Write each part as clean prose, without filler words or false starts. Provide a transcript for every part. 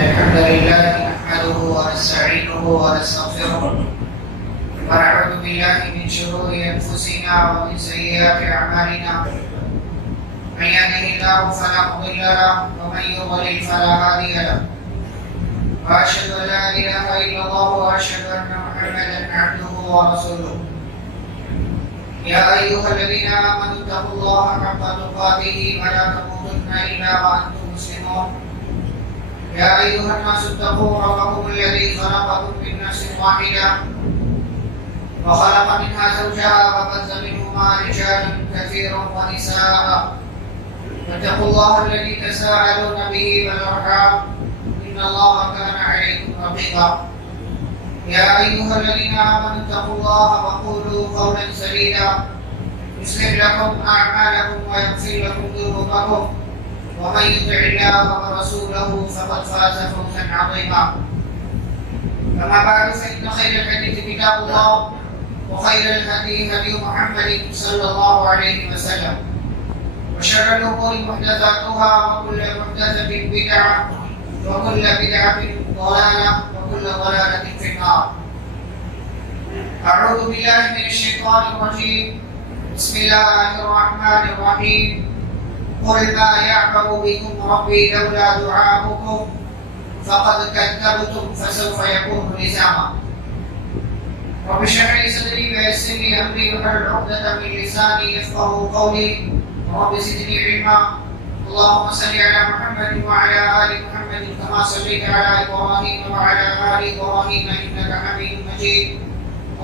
الحمد لله نحمده ونستعينه ونستغفره ونعوذ بالله من شرور أنفسنا ومن سيئات أعمالنا من يهده الله فلا مضل له ومن يضلل فلا هادي له وأشهد أن لا إله إلا الله وأشهد أن محمدا عبده ورسوله يا أيها الذين آمنوا اتقوا الله حق تقاته ولا تموتن إلا وأنتم مسلمون يا أيها الناس اتقوا ربكم الذي خلقكم من نفس واحدة وخلق منها زوجها وبث منهما رجالا كثيرا ونساء واتقوا الله الذي تساءلون به والأرحام إن الله كان عليكم رقيبا يا أيها الذين آمنوا اتقوا الله وقولوا قولا سديدا يصلح لكم أعمالكم ويغفر لكم ذنوبكم ومن يطع الله ورسوله فقد فاز فوزا عظيما أما بعد فإن خير الحديث كتاب الله وخير الهدي هدي محمد صلى الله عليه وسلم وشر الأمور محدثاتها وكل محدثة بدعة وكل بدعة ضلالة وكل ضلالة في النار. أعوذ بالله من الشيطان الرجيم. بسم الله الرحمن الرحيم. قل ما يعبأ بكم ربي لولا دعاؤكم فقد كذبتم فسوف يكون لزاما. رب اشرح لي صدري ويسر لي أمري واحلل عقدة من لساني يفقهوا قولي رب زدني علما. اللهم صل على محمد وعلى آل محمد كما صليت على إبراهيم وعلى آل إبراهيم إنك حميد مجيد.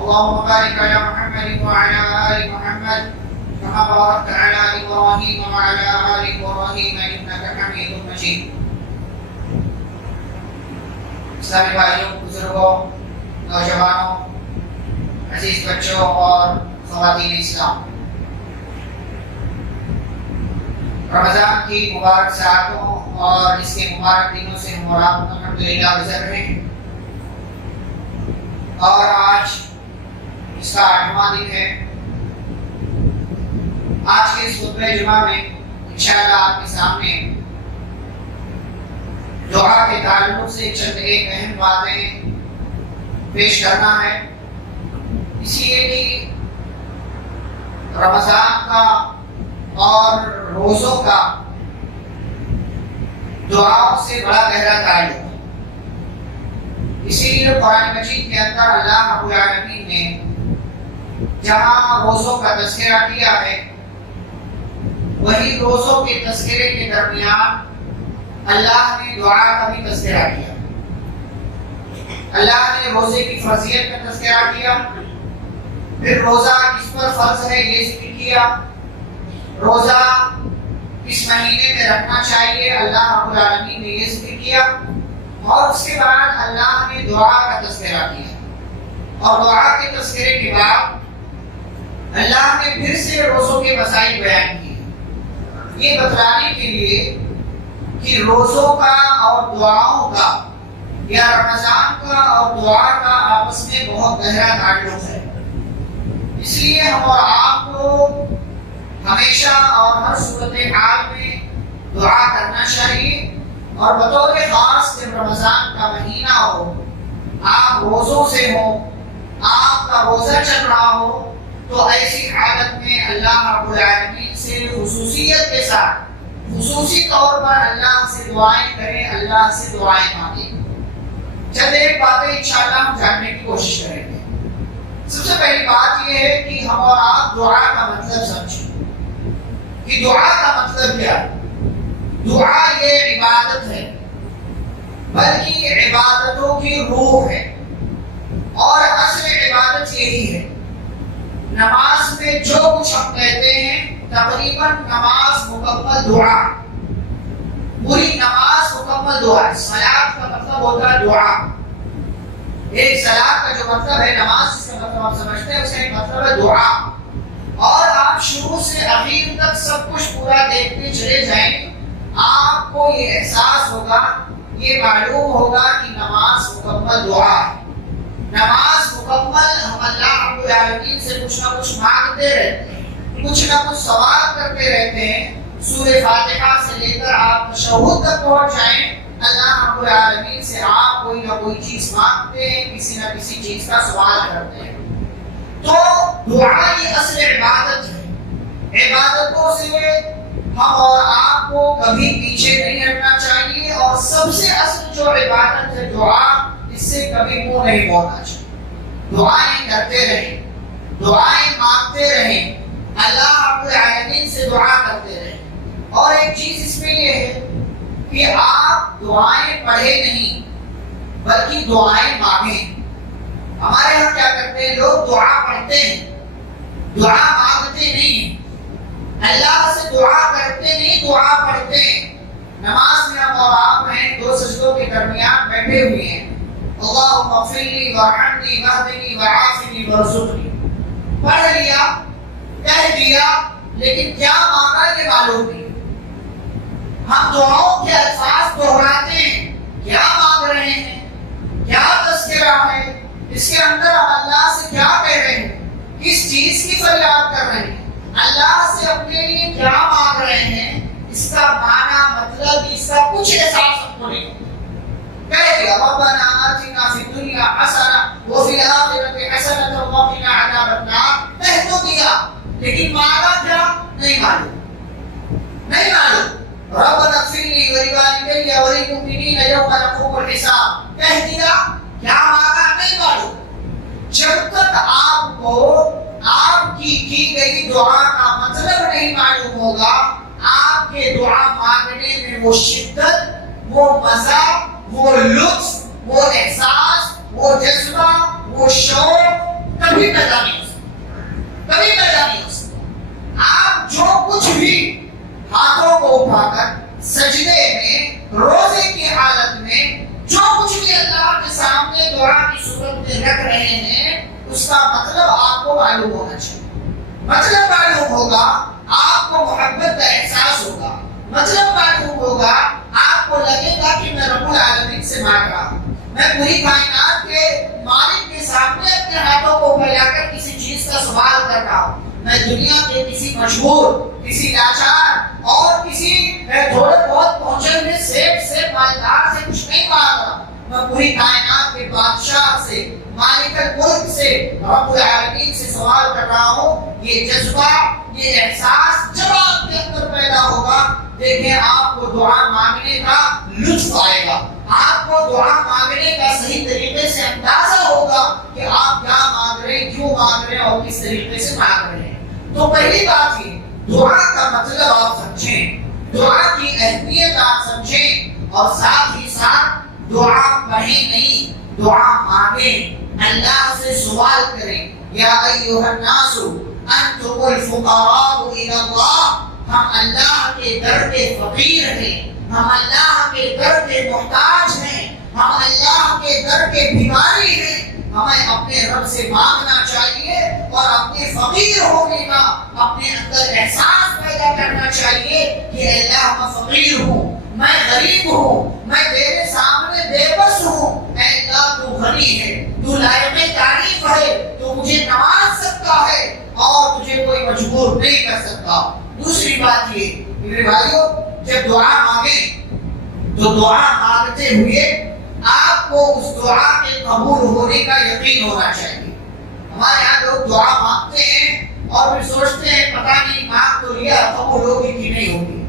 اللهم بارك على محمد وعلى آل محمد كما باركت على إبراهيم وعلى آل إبراهيم إنك حميد مجيد. اسلامی بھائیوں، بزرگوں، نوجوانوں، عزیز بچوں اور خواتین اسلام، رمضان کی مبارک ساعتوں اور اس کے مبارک دنوں سے ہم اور آپ الحمدللہ گزر رہے ہیں، اور آج اس کا 8واں دن ہے. آج کے اس خطبہ جمعہ میں انشاءاللہ آپ کے سامنے دعا کے تعلق سے چند ایک اہم باتیں پیش کرنا ہے، اس لیے کہ رمضان کا اور روزوں کا دعاؤں سے بڑا گہرا تعلق ہے. اسی لیے قرآن مجید کے اندر اللہ رب العالمین نے جہاں روزوں کا تذکرہ کیا ہے، وہی روزوں کے تذکرے کے درمیان اللہ نے دعا کا بھی تذکرہ کیا. اللہ نے روزے کی فرضیت کا تذکرہ کیا، پھر روزہ کس پر فرض ہے یہ ذکر کیا، روزہ کس مہینے میں رکھنا چاہیے اللہ رب العالمین نے یہ ذکر کیا، اور اس کے بعد اللہ نے دعا کا تذکرہ کیا. اور دعا کے تذکرے کے بعد اللہ نے پھر سے روزوں کے مسائل بیان کیے، یہ بتلانے کے لیے کہ روزوں کا اور دعاؤں کا یا رمضان کا اور دعا کا آپس میں بہت گہرا تعلق ہے. اس لیے ہم اور آپ کو ہمیشہ اور ہر صورتحال میں دعا کرنا چاہیے، اور بطور خاص جب رمضان کا مہینہ ہو، آپ روزوں سے ہو، آپ کا روزہ چل رہا ہو، تو ایسی حالت میں اللہ رب العالمین سے خصوصیت کے ساتھ خصوصی طور پر اللہ سے دعائیں کریں، اللہ سے دعائیں مانگیں. چند ایک باتیں انشاءاللہ ہم جاننے کی کوشش کریں گے. سب سے پہلی بات یہ ہے کہ ہم اور آپ دعا کا مطلب سمجھیں کہ دعا کا مطلب کیا ہے. دعا یہ عبادت ہے، بلکہ عبادتوں کی روح ہے، اور اصل عبادت یہی ہے. نماز میں جو کچھ ہم کہتے ہیں تقریباً نماز مکمل دعا، پوری نماز مکمل دعا ہے. صلاۃ کا مطلب ہوتا ہے دعا. ایک صلاۃ کا جو مطلب ہے نماز، اس کا مطلب آپ سمجھتے ہیں، اس کا ایک مطلب ہے دعا. اور آپ شروع سے اخیر تک سب کچھ پورا دیکھتے چلے جائیں، آپ کو یہ احساس ہوگا، یہ معلوم ہوگا کہ نماز مکمل دعا ہے. نماز مکمل ہم اللہ رب العالمین سے کچھ نہ کچھ مانگتے رہتے ہیں، کچھ نہ کچھ سوال کرتے رہتے ہیں. سورہ فاتحہ سے لے کر آپ تشہد تک پہنچ جائیں اللہ رب العالمین سے آپ کوئی نہ کوئی چیز مانگتے ہیں، کسی نہ کسی چیز کا سوال کرتے ہیں۔ تو دعا یہ اصل عبادت ہے۔ عبادتوں سے ہم اور آپ کو کبھی پیچھے نہیں ہٹنا چاہیے، اور سب سے اصل جو عبادت ہے دعا، اس سے کبھی منہ نہیں موڑنا چاہیے۔ دعائیں کرتے رہیں، دعائیں مانگتے رہیں، اللہ رب العالمین سے دعا کرتے رہیں۔ اور ایک چیز اس میں یہ ہے کہ آپ دعائیں پڑھے نہیں بلکہ دعائیں مانگیں۔ ہمارے یہاں کیا کرتے ہیں لوگ؟ دعا پڑھتے ہیں، دعا مانگتے نہیں، اللہ سے دعا کرتے نہیں، دعا پڑھتے ہیں۔ نماز میں ہم اور آپ ہیں، دو سجدوں کے درمیان بیٹھے ہوئے ہیں، اللہم اغفر لی وارحمنی واہدنی وعافنی وارزقنی، پڑھ لیا، کہہ دیا، لیکن کیا مانگا یہ معلوم نہیں۔ ہم دعاؤں کے الفاظ دہراتے ہیں، کیا مانگ رہے ہیں، کیا تذکرہ ہے، اس کے اندر ہم اللہ سے کیا کہہ رہے ہیں، کس چیز کی فریاد کر رہے ہیں، اللہ سے اپنے لیے کیا مانگ رہے ہیں، اس کا معنی مطلب اس کا کچھ احساس ہم کو نہیں ہوتا۔ کہہ دیا ربنا آتنا فی الدنیا حسنہ وفی الآخرۃ حسنۃ وقنا عذاب النار، کہہ تو دیا لیکن مانگا کیا نہیں معلوم، نہیں معلوم۔ ربنا اغفر لی ولوالدی وللمؤمنین یوم یقوم الحساب، کہہ دیا، کیا مانگا نہیں معلوم۔ جب تک آپ کو آپ کی گئی دعا کا مطلب نہیں معلوم ہوگا، آپ کے دعا مانگنے میں وہ شدت، وہ مزہ، وہ لطف، وہ احساس، وہ جذبہ، وہ شوق کبھی پیدا نہیں ہو سکتا، کبھی پیدا نہیں ہو سکتا۔ آپ جو کچھ بھی ہاتھوں کو اٹھا کر سجدے میں، روزے کی حالت میں جو کچھ بھی اللہ کے سامنے دعا کی صورت میں رکھ رہے ہیں، اس کا مطلب آپ کو معلوم ہونا چاہیے۔ مطلب معلوم ہوگا، آپ کو محبت کا احساس ہوگا، مطلب معلوم ہوگا، آپ کو لگے گا کہ میں رب العالمین سے مانگ رہا ہوں، میں پوری کائنات کے مالک کے سامنے اپنے ہاتھوں کو پھیلا کر کسی چیز کا سوال کر رہا ہوں، میں دنیا کے کسی مشہور، کسی لاچار اور کسی تھوڑے بہت پہنچے ہوئے سیب سے، مالدار سے کچھ نہیں مانگ رہا، میں پوری کائنات کے بادشاہ سے، مالک الملک سے، رب العالمین سے سوال کر رہا ہوں۔ یہ جذبہ، یہ احساس جب آپ کے اندر پیدا ہوگا، دیکھیں آپ کو دعا مانگنے کا لطف آئے گا، آپ کو دعا مانگنے کا صحیح طریقے سے اندازہ ہوگا کہ آپ کیا مانگ رہے ہیں، کیوں مانگ رہے ہیں اور کس طریقے سے مانگ رہے ہیں۔ تو پہلی بات یہ، دعا کا مطلب آپ سمجھیں، دعا کی اہمیت آپ سمجھیں، اور ساتھ ہی ساتھ دعا پڑھیں نہیں، دعا مانگیں، اللہ سے سوال کریں۔ یا ایھا الناس انتم الفقراء الی اللہ، ہم اللہ کے در کے فقیر ہیں، ہم اللہ کے در کے محتاج ہیں، ہم اللہ کے در کے بھکاری ہیں۔ ہمیں اپنے رب سے مانگنا چاہیے اور اپنے فقیر ہونے کا اپنے اندر احساس پیدا کرنا چاہیے کہ اللہ میں فقیر ہوں، میں غریب ہوں، میں تیرے سامنے بے بس ہوں، اے اللہ تو غنی ہے، تو لائق تعریف ہے، تو مجھے نواز سکتا ہے اور تجھے کوئی مجبور نہیں کر سکتا۔ دوسری بات یہ میرے بھائیوں، جب دعا مانگیں تو دعا مانگتے ہوئے آپ کو اس دعا کے قبول ہونے کا یقین ہونا چاہیے۔ ہمارے یہاں لوگ دعا مانگتے ہیں اور پھر سوچتے ہیں پتہ نہیں مانگ تو لیا، قبول ہوگی کہ نہیں ہوگی،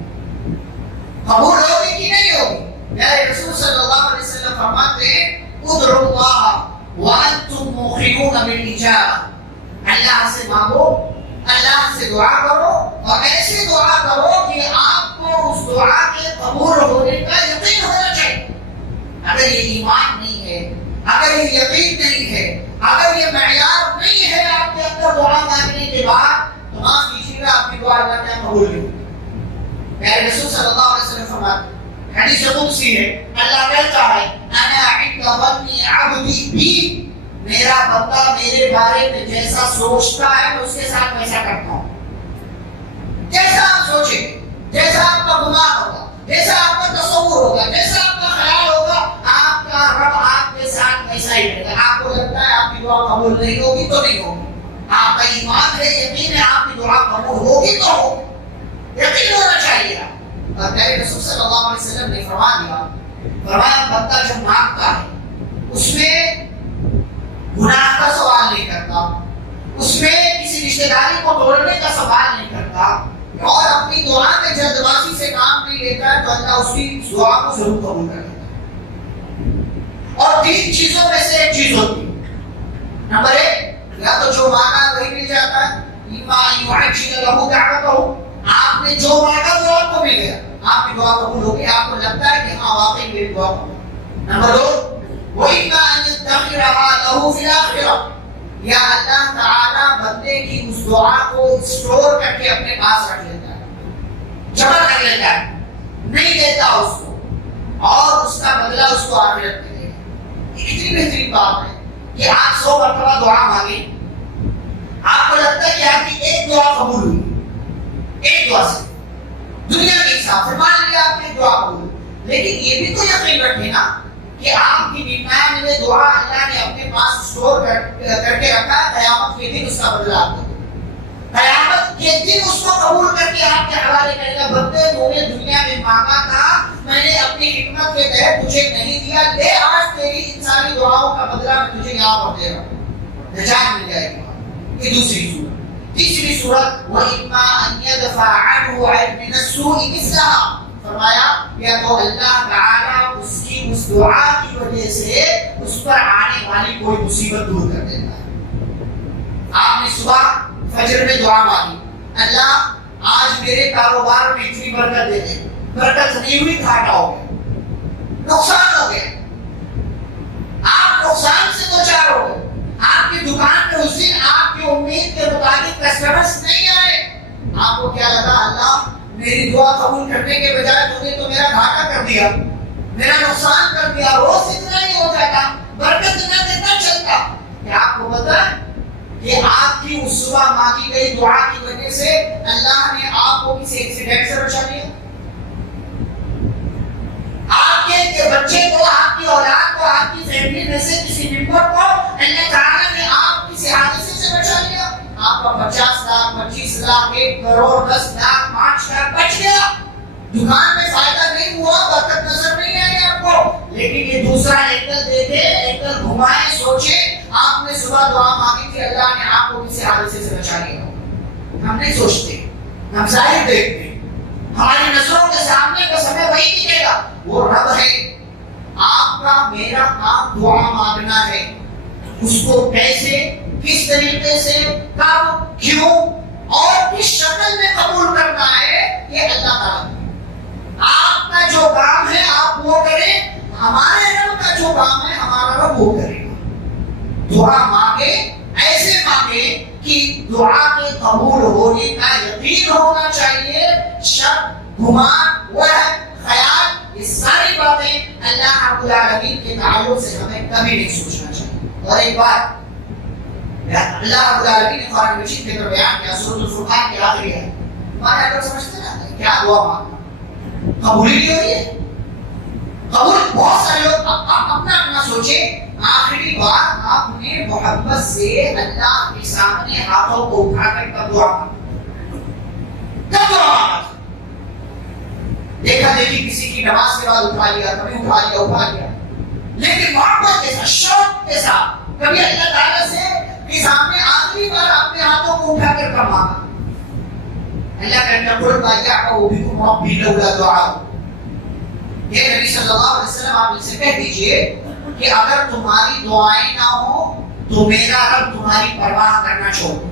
قبول ہوگی کہ نہیں ہوگی۔ میرے رسول صلی اللہ علیہ وسلم فرماتے ہیں ادعوا اللہ وانتم موقنون بالاجابہ، اللہ سے مانگو، اللہ سے دعا کرو اور ایسے دعا کرو کہ آپ کو اس دعا کے قبول ہونے کا یقین ہونا چاہیے۔ اگر یہ ایمان نہیں ہے، اگر یہ یقین نہیں ہے، اگر یہ معیار نہیں ہے آپ کے اندر دعا مانگنے کے بعد، تو معاف کیجیے گا آپ کی دعا اللہ کیا قبول نہیں ہوگی۔ میرے رسول صلی اللہ علیہ وسلم فرماتے ہیں، حدیث قدسی ہے، اللہ کہتا ہے انا عند ظن عبدی بی، میرا بندہ میرے بارے میں جیسا سوچتا ہے میں اس کے ساتھ ویسا کرتا ہوں۔ جیسا آپ سوچیں گے، جیسا آپ کا گمان ہوگا، جیسا آپ کا تصور ہوگا، جیسا آپ کا خیال ہوگا، آپ کا رب آپ کے ساتھ ویسا ہی رہے گا۔ آپ کو لگتا ہے آپ کی دعا قبول نہیں ہوگی تو نہیں ہوگی، آپ کا ایمان ہے، یقین ہے آپ کی دعا قبول ہوگی تو ہوگی، یقین ہونا چاہیے۔ اور میرے رسول صلی اللہ علیہ وسلم نے فرما دیا فرمایا بندہ جب مانگتا ہے اس میں گناہ کا سوال نہیں کرتا، اس میں کسی رشتہ داری کو توڑنے کا سوال نہیں کرتا، اور اپنی دعا میں جلد بازی سے کام نہیں لیتا ہے تو اللہ اس کی دعا کو ضرور قبول کر لیتا ہے۔ اور 3 چیزوں میں سے ایک چیز ہوتی ہے، نمبر 1 یا تو جو مانگا وہی مل جاتا ہے، آپ نے جو مانگا وہ آپ کو مل گیا، آپ کی دعا قبول ہو گئی، آپ کو لگتا ہے کہ ہاں واقعی میری دعا قبول۔ نمبر 2 وَإِمَّا أَن يَدَّخِرَهَا لَهُ فِي الْآخِرَةِ، یا اللہ تعالیٰ بندے کی اس دعا کو اسٹور کر کے اپنے پاس رکھ لیتا ہے، جمع کر لیتا ہے، نہیں دیتا اس کو، اور اس کا بدلہ اس کو آخرت میں دے گا۔ یہ کتنی بہترین بات ہے کہ آپ 100 مرتبہ دعا مانگیں، آپ کو لگتا ہے کہ آپ کی ایک دعا قبول ہوئی، ایک دعا سے دنیا کے حساب سے مان لیا آپ نے دعا قبول ہوئی، لیکن یہ بھی تو یقین رکھے نا کہ آپ کی 99 دعا اللہ نے اپنے پاس اسٹور کر کے رکھا ہے، قیامت کے دن اس کا بدلہ آپ کو دے گا، قیامت کے دن اس کو قبول کر کے آپ کے حوالے کرے گا، بندے تو نے دنیا میں مانگا تھا، میں نے اپنی حکمت کے تحت تجھے نہیں دیا، لے آج تیری ان ساری دعاؤں کا بدلہ میں تجھے یہاں پر دے رہا ہوں، نجات مل جائے گی۔ یہ دوسری صورت۔ تیسری صورت وَإِمَّا أَن يَدْفَعَ عَنْهُ مِنَ السُّوءِ مِثْلَهَا، فرمایا یا تو اللہ تعالیٰ اس کی اس دعا کی وجہ سے اس پر آنے والی کوئی مصیبت دور کر دیتا ہے۔ آپ نے صبح فجر میں دعا مانگی، اللہ آج میرے کاروبار میں اتنی برکت دے دے، برکت نہیں ہوئی، گھاٹا ہو گیا، نقصان ہو گیا، آپ نقصان سے دوچار ہو گئے، آپ کی دکان میں اس دن آپ کی امید کے مطابق کسٹمرز نہیں آئے، آپ کو کیا لگا اللہ میری دعا قبول کرنے کے بجائے تو نے تو میرا گھاٹا کر دیا، میرا نقصان کر دیا، روز اتنا ہی ہو جاتا، برکت نہ دیتا چلتا۔ کیا آپ کو پتا ہے کہ آپ کی اس صبح مانگی گئی دعا کی وجہ سے اللہ نے آپ کو کسی ایکسیڈنٹ سے بچا لیا، آپ کے بچے کو، آپ کی اولاد کو، آپ کی فیملی میں سے کسی ممبر کو اللہ تعالیٰ نے آپ کسی حادثے سے بچا لیا، آپ کا 50 لاکھ 25 لاکھ 1 کروڑ 10 لاکھ 5 لاکھ بچ گیا، دکان میں فائدہ نہیں ہوا، برکت نظر نہیں آئی آپ کو، لیکن یہ دوسرا اینگل دیکھے، اینگل گھمائے، سوچے آپ نے صبح دعا مانگی تھی، اللہ نے آپ کو کسی حادثے سے بچا لیا۔ ہم نہیں سوچتے، ہم ظاہر دیکھتے، ہماری نظروں کے سامنے کا سمے وہی دکھے گا، وہ رب ہے۔ آپ کا میرا کام دعا مانگنا ہے، اس کو کیسے، کس طریقے سے، کب، کیوں اور کس شکل میں قبول کرنا ہے، یہ اللہ تعالیٰ۔ آپ کا جو کام ہے آپ وہ کریں، ہمارے رب کا جو کام ہے ہمارا رب وہ کرے گا۔ دعا مانگے، ایسے مانگے کہ دعا کے قبول ہونے کا یقین ہونا چاہیے، شک، گمان، وہم، خیال، یہ ساری باتیں اللہ رب العالمین کے تعلق سے ہمیں کبھی نہیں سوچنا چاہیے۔ اور ایک بات اللہ رب العالمین نے قرآن مجید کے اندر بیان کیا، سورۃ الفرقان کے آخری ہے، ہمارے لوگ سمجھتے نا کیا دعا مانگنا قبول ہی ہو رہی ہے، قبول۔ بہت سارے لوگ اپنا سوچیں، آخری بار آپ نے محبت سے اللہ کے سامنے ہاتھوں کو اٹھا کر کب دعا مانگا، کب دعا مانگا؟ دیکھا دیکھی کسی کی نماز کے بعد اٹھا لیا، کبھی اٹھا لیا، لیکن محبت کے ساتھ، شوق کے ساتھ کبھی اللہ تعالیٰ سے کے سامنے آخری بار اپنے ہاتھوں کو اٹھا کر کب مانگا؟ اللہ کہتا ہے قل ما يعبأ بكم ربي لولا دعاؤكم، یہ نبی صلی اللہ علیہ وسلم آپ ان سے کہہ دیجئے کہ اگر تمہاری دعائیں نہ ہوں تو میرا رب تمہاری پرواہ کرنا چھوڑ دے۔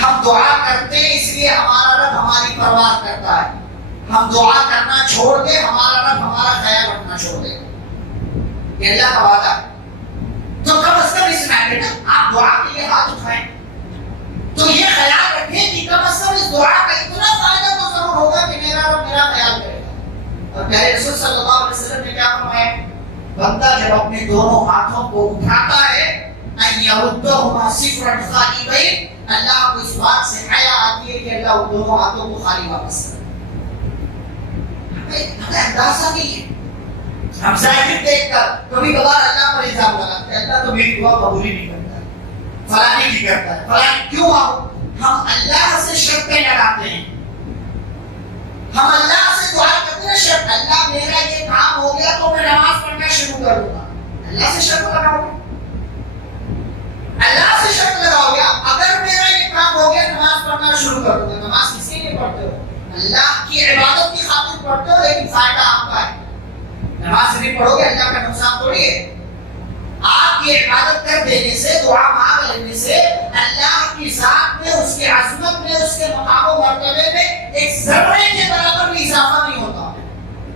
ہم دعا کرتے اس لیے ہمارا رب ہماری پرواہ کرتا ہے، ہم دعا کرنا چھوڑ دے ہمارا رب ہمارا خیال رکھنا چھوڑ دے، یہ اللہ کا وعدہ ہے۔ تو کم از کم اس میٹر میں آپ دعا کے لیے ہاتھ اٹھائیں تو یہ خیال رکھیں کہ کم از کم اس دعا کا اتنا فائدہ تو ضرور ہوگا کہ میرا رب میرا خیال کرے گا۔ اور پیارے رسول صلی اللہ علیہ وسلم نے کیا فرمایا، بندہ جب اپنے دونوں ہاتھوں کو اٹھاتا ہے ان یردهما صفرا خالبین، اللہ کو اس بات سے حیا آتی ہے کہ اللہ ان دونوں ہاتھوں کو خالی واپس کرے۔ ہمیں اندازہ نہیں ہے، ہم ظاہر دیکھ کر کبھی کبھار اللہ پر الزام لگاتے ہیں، اللہ تو میری دعا قبول ہی نہیں کرتا ہے، فلاں نہیں کرتا ہے، فلاں کیوں آؤ، ہم اللہ سے شرطیں لگاتے ہیں، ہم اللہ سے دعا کرتے ہیں شرط، اللہ میرا یہ کام ہو گیا تو میں نماز پڑھنا شروع کر دوں گا. اللہ سے شرط لگاؤ گے؟ اللہ سے شرط لگاؤ گے اگر میرا یہ کام ہو گیا نماز پڑھنا شروع کر دوں گا. نماز کس کے لیے پڑھتے ہو؟ اللہ کی عبادت کی خاطر پڑھتے ہو، لیکن فائدہ آپ کا ہے. نماز صرف پڑھو گے اللہ کا نقصان تھوڑی ہے. آپ کی عبادت کر دینے سے، دعا مانگ لینے سے اللہ کی ذات میں، اس کی عظمت میں، اس کے مقام و مرتبے میں ایک ذرے کے برابر بھی اضافہ نہیں ہوتا.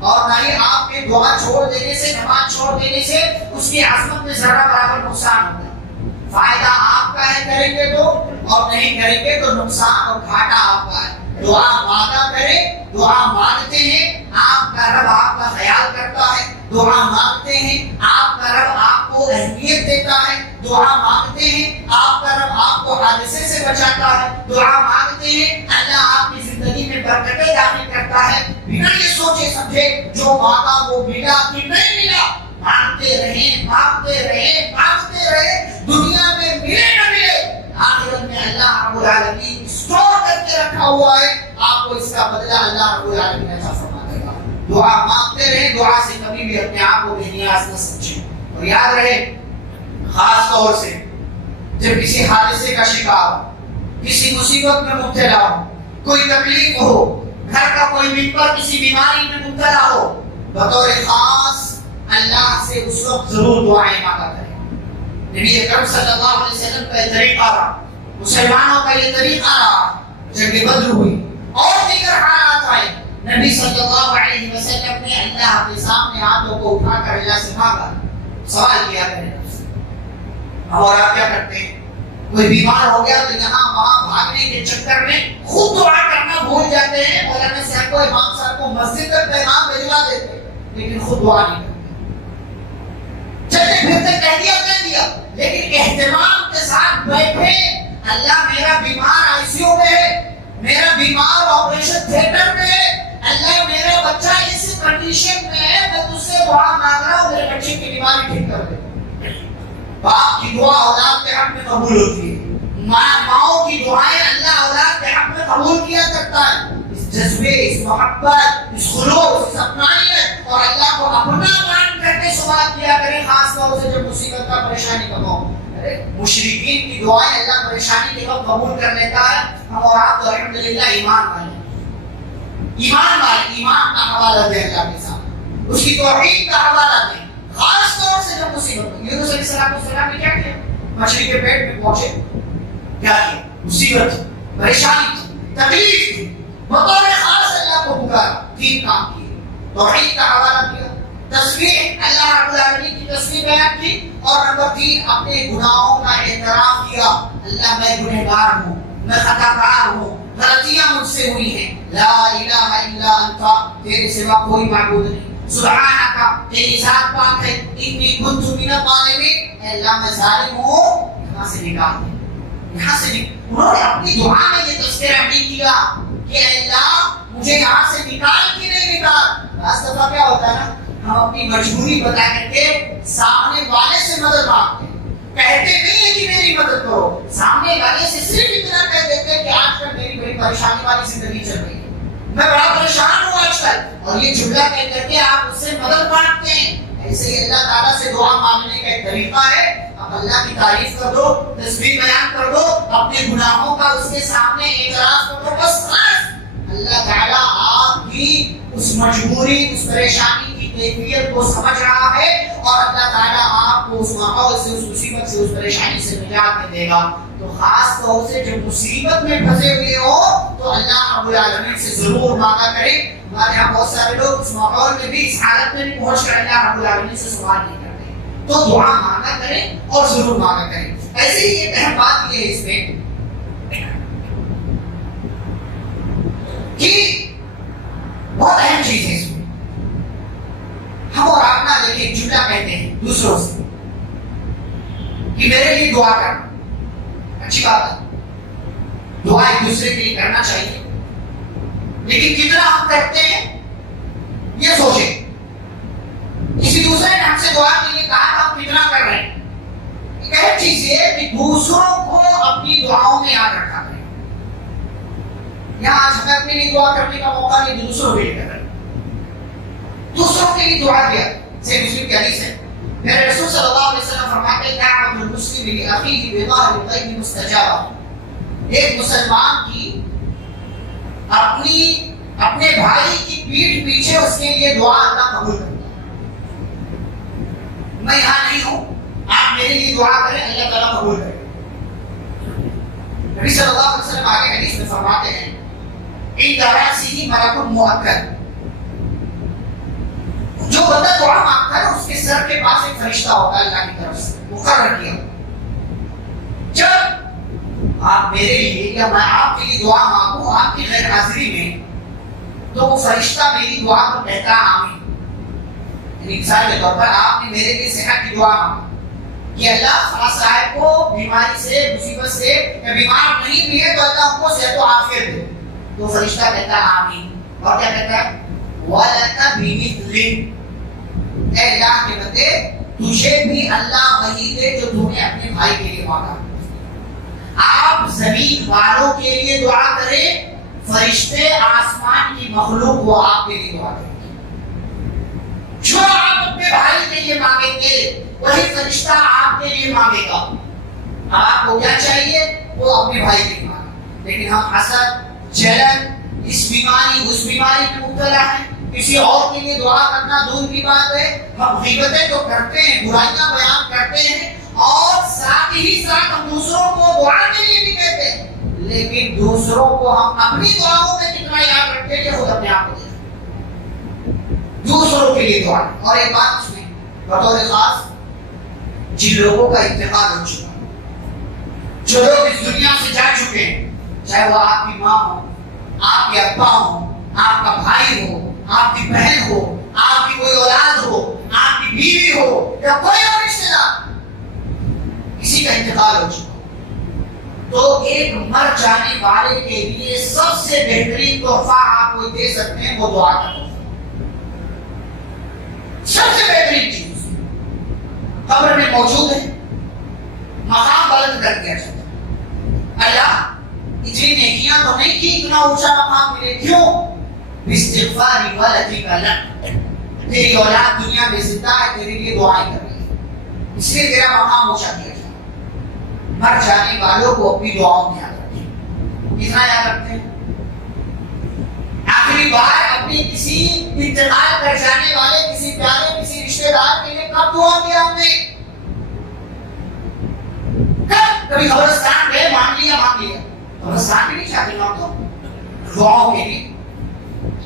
اور نہ ہی آپ کے دعا چھوڑ دینے سے، نماز چھوڑ دینے سے اس کی عظمت میں ذرا برابر نقصان ہوتا ہے. فائدہ آپ کا ہے کریں گے تو، اور نہیں کریں گے تو نقصان اور گھاٹا آپ کا ہے. دعا مانگا کرے، دعا مانگتے ہیں آپ کا رب آپ کا خیال کرتا ہے. دعا مانگتے ہیں آپ کا رب آپ کو اہمیت دیتا ہے. دعا مانگتے ہیں آپ کا رب آپ کو حادثے سے بچاتا ہے. دعا مانگتے ہیں اللہ آپ کی زندگی میں برکتیں داخل کرتا ہے. بنا یہ سوچے سمجھے جو مانگا وہ ملا کہ نہیں ملا، مانگتے رہیں مانگتے رہیں مانگتے رہیں، دنیا میں ملے نہ ملے آخرت میں اللہ رب العالمین اسٹور کر کے رکھا ہوا ہے. آپ کو اس کا بدلہ اللہ رب العالمین عطا فرما دے گا. دعا مانگتے رہیں، دعا سے کبھی بھی اپنے آپ کو بے نیاز نہ سمجھیں. اور یاد رہے خاص طور سے جب کسی حادثے کا شکار ہو، کسی مصیبت میں مبتلا ہو، کوئی تکلیف ہو، گھر کا کوئی ممبر کسی بیماری میں مبتلا ہو، بطور خاص اللہ سے اس وقت ضرور دعائیں مانگا کریں. نبی اکرم صلی اللہ علیہ وسلم کا یہ طریقہ رہا، مسلمانوں کا یہ طریقہ رہا. جنگ بدر ہوئی اور دیگر حالات آئے، نبی صلی اللہ علیہ وسلم نے اللہ کے سامنے ہاتھوں کو اٹھا کر اللہ سے مانگا، سوال کیا کریں. اور آپ کیا کرتے ہیں؟ کوئی بیمار ہو گیا تو یہاں وہاں بھاگنے کے چکر میں خود دعا کرنا بھول جاتے ہیں. مولانا صاحب کو، امام صاحب کو مسجد تک پیغام بھجوا دیتے لیکن خود دعا نہیں کرتے. چلتے پھرتے کہہ دیا لیکن اہتمام کے ساتھ بیٹھے اللہ میرا بیمار آئی سی یو میں ہے، میرا بیمار آپریشن تھیٹر میں ہے، اللہ میرا بچہ اس کنڈیشن میں ہے، میں تجھ سے دعا مانگ رہا ہوں میرے بچے کی بیماری ٹھیک کر دے. باپ کی دعا اولاد کے حق میں قبول ہوتی ہے. ماؤں کی دعائیں اللہ اولاد کے حق میں قبول کیا کرتا ہے. اس جذبے، اس محبت، اس خلوص، اس اپنائیت اور اللہ کو اپنا مان کر کے سوال کیا کریں، خاص طور سے جب مصیبت کا پریشانی کا موقع. مشرکین کی دعائیں اللہ پریشانی کے وقت قبول کر لیتا ہے. ہم اور آپ تو الحمدللہ ایمان والے، ایمان کا حوالہ دیں اللہ کے سامنے، اس کی توحید کا حوالہ دیں. خاص طور سے جب مصیبت ہوئی، یونس علیہ السلام نے کیا کیا؟ مچھلی کے پیٹ میں پہنچے، کیا کیا؟ مصیبت تھی، پریشانی تھی، تکلیف تھی، بطور خاص اللہ کو پکارا، تین کام کیے. توحید کا حوالہ دیا، تصویر اللہ رب العالمین کی تصویر بیان کی، اور نمبر 3 اپنے گناہوں کا اعتراف کیا. اللہ میں گنہگار ہوں، میں خطا کار ہوں، غلطیاں مجھ سے ہوئی ہیں. لا الہ الا انت، تیرے سوا کوئی معبود نہیں. سبحانک، تیری ذات پاک ہے. انی کنت من الظالمین، اے اللہ میں ظالم ہوں، یہاں سے نکال دے، یہاں سے نکال. انہوں نے اپنی دعا میں یہ تذکرہ نہیں کیا کہ اے اللہ مجھے یہاں سے نکال کہ نہیں نکال. بعض دفعہ کیا ہوتا ہے نا، ہم اپنی مجبوری بتا کر کے سامنے والے سے مدد مانگتے ہیں، کہتے نہیں ہیں کہ میری مدد کرو. سامنے والے سے صرف اتنا کہہ دیتے ہیں کہ آج کل میری بڑی پریشانی والی زندگی چل رہی ہے، میں بڑا پریشان ہوں آج کل، اور یہ جملہ کہہ کر کے آپ اس سے مدد مانگتے ہیں. ایسے ہی اللہ تعالیٰ سے دعا مانگنے کا ایک طریقہ ہے. اب اللہ کی تعریف کر دو، تسبیح بیان کر دو، اپنے گناہوں کا اس کے سامنے اعتراف کر دو، بس اللہ تعالیٰ آپ کی اس مجبوری، اس پریشانی کی کیفیت کو سمجھ رہا ہے، اور اللہ تعالیٰ آپ کو اس ماحول سے، اس مصیبت سے، اس پریشانی سے نجات میں دے گا. تو خاص طور سے جب مصیبت میں پھنسے ہوئے ہو تو اللہ رب العالمین سے ضرور مانگا کریں. ہمارے یہاں بہت سارے لوگ اس ماحول میں بھی، اس حالت میں بھی پہنچ کر اللہ رب العالمین سے سوال نہیں کرتے. تو دعا مانگا کریں اور ضرور مانگا کریں. ایسے ہی ایک اہم بات یہ ہے اس میں کہ بہت اہم چیز ہے اس میں، ہم اور آپ نہ دیکھیں جملہ کہتے ہیں دوسروں سے کہ میرے لیے دعا کرنا. اچھی بات ہے، دعا ایک دوسرے کے لیے کرنا چاہیے، لیکن کتنا ہم کرتے ہیں یہ سوچیں. کسی دوسرے نے ہم سے دعا کے لیے کہا تو ہم کتنا کر رہے ہیں. ایک اہم چیز یہ ہے کہ دوسروں کو اپنی دعاؤں میں یاد رکھا کریں. یہاں آج ہمیں اپنے لیے دعا کرنے کا موقع نہیں، دوسروں کے لیے کرنا، دوسروں کے لیے دعا کیا۔ صحیح مسلم کی حدیث ہے، میرے رسول صلی اللہ علیہ وسلم فرماتے ہیں دعوت المسلم لاخیہ بظاہر الغیب مستجابہ، ایک مسلمان کی اپنے بھائی کی پیٹھ پیچھے اس کے لیے دعا اللہ قبول کرتا ہے۔ میں یہاں نہیں ہوں، آپ میرے لیے دعا کریں، اللہ تعالیٰ قبول کرے۔ نبی صلی اللہ علیہ وسلم آگے حدیث میں فرماتے ہیں عند رأسہ ملک مؤکد، جو بندہ دعا مانگتا ہے اس کے سر کے پاس ایک فرشتہ ہوتا ہے اللہ کی طرف سے مقرر کیا۔ جب آپ میرے لیے یا میں آپ کے لیے دعا مانگوں آپ کی غیر حاضری میں، تو وہ فرشتہ میری دعا کو کہتا آمین۔ یعنی مثال کے طور پر آپ نے میرے لیے صحت کی دعا مانگی کہ اللہ فلاں صاحب کو بیماری سے، مصیبت سے، یا بیمار نہیں بھی ہے تو اللہ ان کو صحت و عافیت دے، تو فرشتہ کہتا آمین۔ اور کیا کہتا ہے؟ وَلَكَ بِمِثْلِهِ، اے اللہ کے بندے تجھے بھی اللہ وہی دے جو تم نے اپنے بھائی کے لیے مانگا۔ آپ زمین والوں کے لیے دعا کریں، فرشتے آسمان کی مخلوق وہ آپ کے لیے دعا کریں۔ جو آپ اپنے بھائی کے لیے مانگیں گے وہی فرشتہ آپ کے لیے مانگے گا۔ آپ کو کیا چاہیے وہ اپنے بھائی کے لیے مانگے، لیکن ہم حسد، جلن، اس بیماری اس بیماری میں مبتلا ہیں، کسی اور کے لیے دعا کرنا دور کی بات ہے۔ ہم غیبتیں تو کرتے ہیں، برائیاں بیان کرتے ہیں، اور ساتھ ہی ساتھ ہم دوسروں کو دعا کے لیے بھی کہتے ہیں، لیکن دوسروں کو ہم اپنی دعاؤں میں کتنا یاد رکھتے ہیں یہ خود اپنے آپ کو دیکھیں۔ دوسروں کے لیے دعا، اور ایک بات اس میں بطور خاص جن لوگوں کا انتقال ہو چکا، جو لوگ اس دنیا سے جا چکے ہیں، چاہے وہ آپ کی ماں ہو، آپ کے ابا ہو، آپ کا بھائی ہو، آپ کی بہن ہو، آپ کی کوئی اولاد ہو، آپ کی بیوی ہو، یا کوئی اور رشتے دار، کسی کا انتقال ہو چکا، تو ایک مر جانے والے کے لیے سب سے بہترین تحفہ آپ کو دے سکتے ہیں وہ دعا کا تحفہ۔ سب سے بہترین چیز قبر میں موجود ہے، مقام بلند کر دیا جاتا ہے۔ اللہ اتنی نیکیاں تو نہیں کی اتنا اونچا مقام ملے، کیوں؟ باستغفار ولدک لک، تیری اولاد دنیا میں زندہ ہے، تیرے لیے دعائیں کر رہی ہے، اس لیے تیرا مقام اونچا کیا جاتا ہے۔ مر جانے والوں کو اپنی دعاؤں میں یاد رکھیں۔ کتنا یاد رکھتے ہیں؟ آخری بار اپنی کسی انتقال کر جانے والے کسی پیارے کسی رشتے دار کے لیے کب دعا کیا ہم نے؟ کبھی قبرستان گئے مان لیا قبرستان بھی نہیں چاہتے ہم تو دعاؤں کے لیے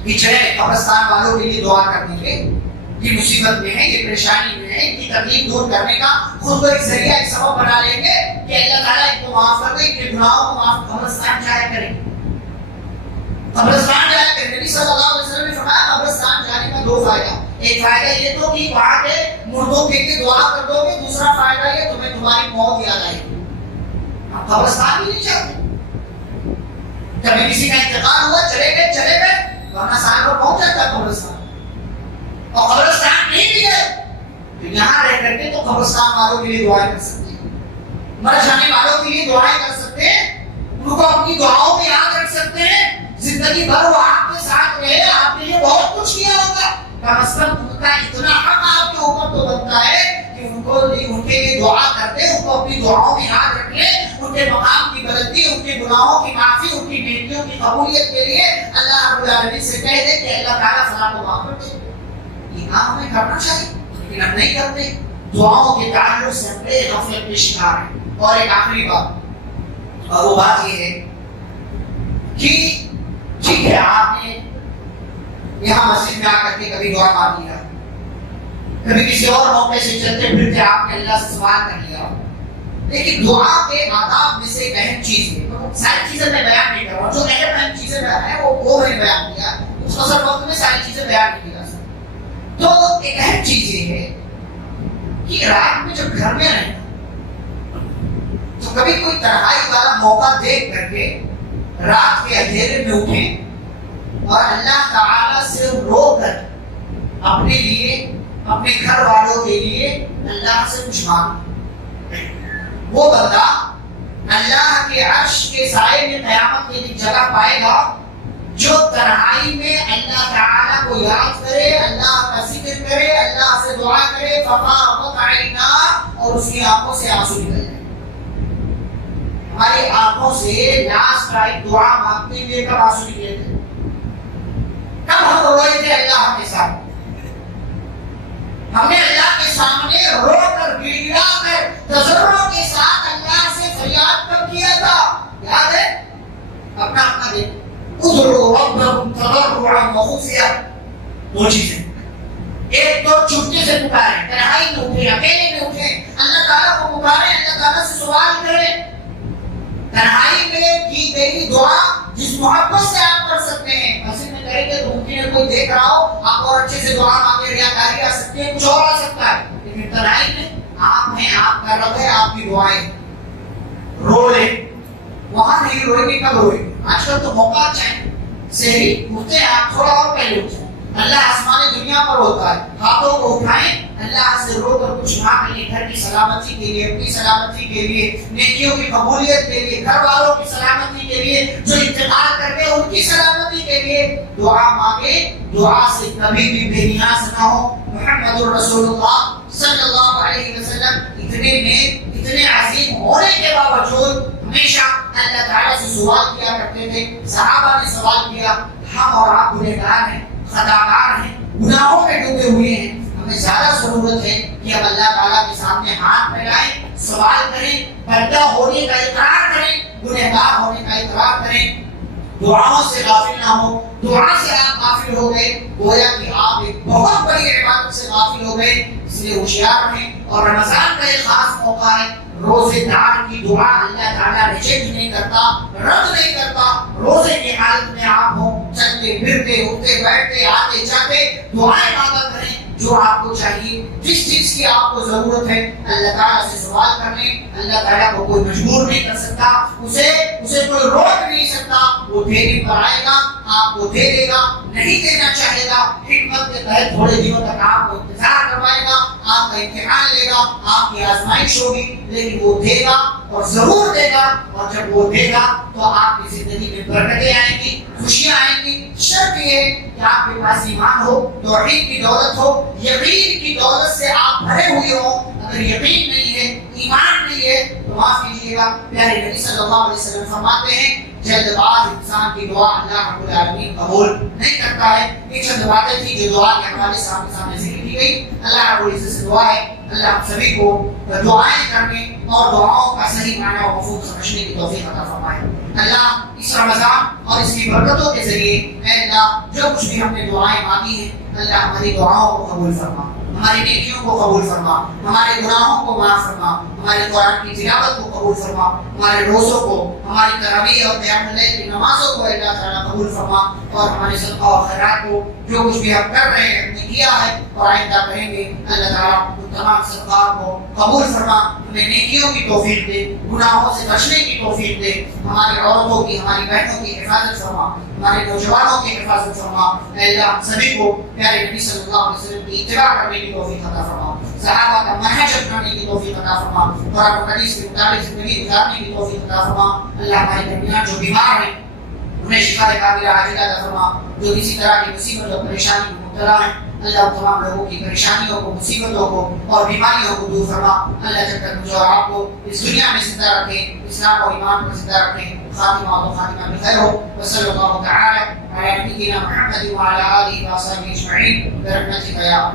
پچھڑے قبرستان والوں کے لیے دعا کرنے کے، یہ مصیبت میں ہے، یہ پریشانی میں ہے، ان کی تکلیف دور کرنے کا خود کو ایک ذریعہ ایک سبب بنا لیں گے کہ اللہ تعالیٰ ان کو معاف کر دے، ان کے گناہوں کو معاف۔ قبرستان جایا کریں، قبرستان جایا کریں۔ نبی صلی اللہ علیہ وسلم نے فرمایا قبرستان جانے کا دو فائدہ، ایک فائدہ یہ تو کہ وہاں کے مردوں کے لیے دعا کر دو گے، دوسرا فائدہ یہ تمہیں تمہاری موت یاد آئے گی۔ ہم قبرستان بھی نہیں چاہتے، کبھی کسی کا انتقال ہوا چلے گئے ورنہ سال کو پہنچ جاتا ہے قبرستان، اور قبرستان نہیں بھی ہے تو یہاں رہ کر کے تو قبرستان والوں کے لیے دعائیں کر سکتے ہیں، مر جانے والوں کے لیے دعائیں کر سکتے ہیں، ان کو اپنی دعاؤں میں یاد رکھ سکتے ہیں، زندگی بھر وہ آپ کے ساتھ رہے، آپ کے لیے بہت کچھ کیا ہوگا، کم از کم ان کا اتنا حق آپ کے اوپر تو بنتا ہے کہ ان کے لیے دعا کرتے، ان کو اپنی دعاؤں میں یاد رکھ لیں، ان کے مقام کی بلندی، ان کے گناہوں کی معافی، ان کی نیکیوں کی قبولیت کے لیے اللہ رب العالمین سے کہہ دے کہ اللہ تعالیٰ فلاں کو معاف کر دے۔ یہ کام ہمیں کرنا چاہیے لیکن ہم نہیں کرتے، دعاؤں کے تعلق سے ہم بے غفلت کے شکار ہیں۔ اور ایک آخری بات، اور وہ بات یہ ہے کہ ٹھیک ہے آپ نے یہاں مسجد میں آ کر کے کبھی دعا مانگ لیا، کبھی کسی اور موقع سے چلتے پھرتے آپ نے اللہ سے سوال کر لیا، لیکن دعا کے آداب میں سے ایک اہم چیز ہے، ساری چیزیں میں بیان نہیں کر رہا ہوں، جو اہم چیزیں ہیں وہ میں نے بیان کیا، مختصر وقت میں ساری چیزیں بیان نہیں کر سکتا۔ تو ایک اہم چیز یہ ہے کہ رات میں جب گھر میں رہنا تو کبھی کوئی تنہائی والا موقع دیکھ کر کے رات کے اندھیرے میں اٹھیں اور اللہ تعالیٰ سے رو کر اپنے لیے اپنے گھر والوں کے لیے اللہ سے کچھ مانگے۔ وہ بندہ اللہ کے عرش کے سائے میں قیامت کے دن جگہ پائے گا جو تنہائی میں اللہ تعالیٰ کو یاد کرے، اللہ کا ذکر کرے، اللہ سے دعا کرے، ففاضت عیناہ، اور اس کی آنکھوں سے آنسو نکل جائے۔ ہماری آنکھوں سے لاسٹ ٹائم دعا مانگتے ہوئے کب آنسو نکلے تھے؟ کب ہم روئے تھے اللہ کے سامنے؟ ہم نے اللہ کے سامنے رو کر گڑ گڑا کر تضرع کے ساتھ اللہ سے فریاد کب کیا تھا؟ یاد ہے؟ اپنا اپنا دیکھ، ادعوا ربکم تضرعا وخفیا، دو چیزیں، ایک تو چپکے سے پکارے، تنہائی میں اٹھے، اکیلے میں اٹھے، اللہ تعالیٰ کو پکارے، اللہ تعالیٰ سے سوال کرے۔ تنہائی میں کی گئی دعا جس محبت سے آپ کر سکتے ہیں، مسجد میں کریں گے تو ممکن ہے کوئی دیکھ رہا ہو، آپ اور اچھے سے دعا مانگے، ریاکاری آ سکتی ہے، کچھ اور آ سکتا ہے، لیکن تنہائی میں آپ ہیں، آپ کا رب ہے، آپ کی دعائیں رو لیں۔ وہاں نہیں روئیں گے، کب روئیں گے؟ آج کل تو موقع اچھا ہے، سحری اٹھتے ہیں آپ، تھوڑا اور پہلے اٹھیں، اللہ آسمان دنیا پر ہوتا ہے، ہاتھوں کو اٹھائیں، اللہ سے رو کر کچھ مانگ لیں، گھر کی سلامتی کے لیے، اپنی سلامتی کے لیے، نیکیوں کی قبولیت کے لیے، گھر والوں کی سلامتی کے لیے، جو انتقال کر گئے ان کی سلامتی کے لیے دعا مانگے۔ دعا سے کبھی بھی بے نیاز نہ ہو۔ محمد الرسول اللہ صلی اللہ علیہ وسلم اتنے نیک، اتنے عظیم ہونے کے باوجود ہمیشہ اللہ تعالیٰ سے سوال کیا کرتے تھے۔ صحابہ نے سوال کیا، ہم اور آپ گنہگار ہیں، خطاکار ہیں، گناہوں میں ڈوبے ہوئے ہیں، ہمیں زیادہ ضرورت ہے کہ ہم اللہ تعالیٰ کے سامنے ہاتھ پھیلائیں، سوال کریں، بندہ ہونے کا اقرار کریں، گنہگار ہونے کا اقرار کریں، دعاؤں سے غافل نہ ہو۔ دعا سے آپ غافل ہو گئے، گویا کہ آپ ایک بہت بڑی عبادت سے غافل ہو گئے، اس لیے ہوشیار رہیں۔ اور رمضان کا ایک خاص موقع ہے، روزے دار کی دعا اللہ تعالیٰ ریجیکٹ نہیں کرتا، رد نہیں کرتا۔ روزے کی حالت میں آپ ہوں، چلتے پھرتے، اٹھتے بیٹھتے، آتے جاتے، دعائیں مانگا کریں جو آپ کو چاہیے، جس چیز کی آپ کو ضرورت ہے اللہ تعالیٰ سے سوال کرنے۔ اللہ تعالیٰ کو کوئی مجبور نہیں کر سکتا، اسے کوئی روک نہیں سکتا، وہ دینے پر آئے گا، آپ کو دے دے گا، نہیں دینا چاہے گا، حکمت کے تحت تھوڑے دنوں تک آپ کو انتظار کروائے گا، آپ کا امتحان لے گا، آپ کی آزمائش ہوگی، لیکن وہ دے گا اور ضرور دے گا۔ اور جب وہ دے گا تو آپ کی زندگی میں برکتیں آئیں گی، خوشیاں آئیں گی۔ شرط یہ ہے کہ آپ کے پاس ایمان ہو، توحید کی دولت ہو، یقین کی دولت سے آپ بھرے ہوئے ہوں۔ اگر یقین نہیں ہے، ایمان نہیں ہے تو معاف کیجیے گا، پیارے نبی صلی اللہ علیہ وسلم فرماتے ہیں جلد باز انسان کی دعا اللہ رب العالمین قبول نہیں کرتا ہے۔ یہ چند باتیں تھی جو دعا کے حوالے سے آپ کے سامنے ذکر کی گئی۔ اللہ رب العزت سے دعا ہے اللہ ہم سبھی کو دعائیں کرنے اور دعاؤں کا صحیح معنی و مفہوم سمجھنے کی توفیق عطا فرمائے۔ اللہ اس رمضان اور اس کی برکتوں کے ذریعے اے اللہ جو کچھ بھی ہم نے دعائیں مانگی ہیں اللہ ہماری دعاؤں کو قبول فرما، ہماری نیکیوں کو قبول فرما، ہمارے گناہوں کو معاف فرما، ہماری قرآن کی تلاوت کو قبول فرما، ہمارے روزوں کو، ہماری تراویح اور قیام اللیل کی نمازوں کو اللہ تعالیٰ قبول فرما، اور ہمارے صدقہ اور خیرات کو جو کچھ بھی ہم کر رہے ہیں، ہم نے کیا ہے اور آئندہ کریں گے، اللہ تعالیٰ ان تمام صدقات کو قبول فرما، ہمیں نیکیوں کی توفیق دے، گناہوں سے بچنے کی توفیق دے، ہماری عورتوں کی، ہماری بہنوں کی حفاظت فرما، ہمارے نوجوانوں کی حفاظت فرما۔ اے اللہ ہم سبھی کو پیارے نبی صلی اللہ علیہ وسلم کی اتباع کرنے کی توفیق عطا فرما، صحابہ کا منہج اپنانے کی توفیق عطا فرما، قرآن و حدیث کے مطابق زندگی گزارنے کی توفیق عطا فرما۔ اللہ ہمارے درمیان جو بیمار ہیں انہیں شفا کاملہ عاجلہ عطا فرما، جو کسی طرح کی مصیبت اور پریشانی میں مبتلا ہیں اللہ تمام لوگوں کی پریشانیوں کو، مصیبتوں کو اور بیماریوں کو دور فرما۔ اللہ جب تک مجھے اور آپ کو اس دنیا میں زندہ رکھے، اسلام اور ایمان پر زندہ رکھے، خاتمہ و خاتمہ بخیر ہو۔ وصلی اللہ تعالی علی نبینا محمد وعلی آلہ وصحبہ اجمعین برحمتک یا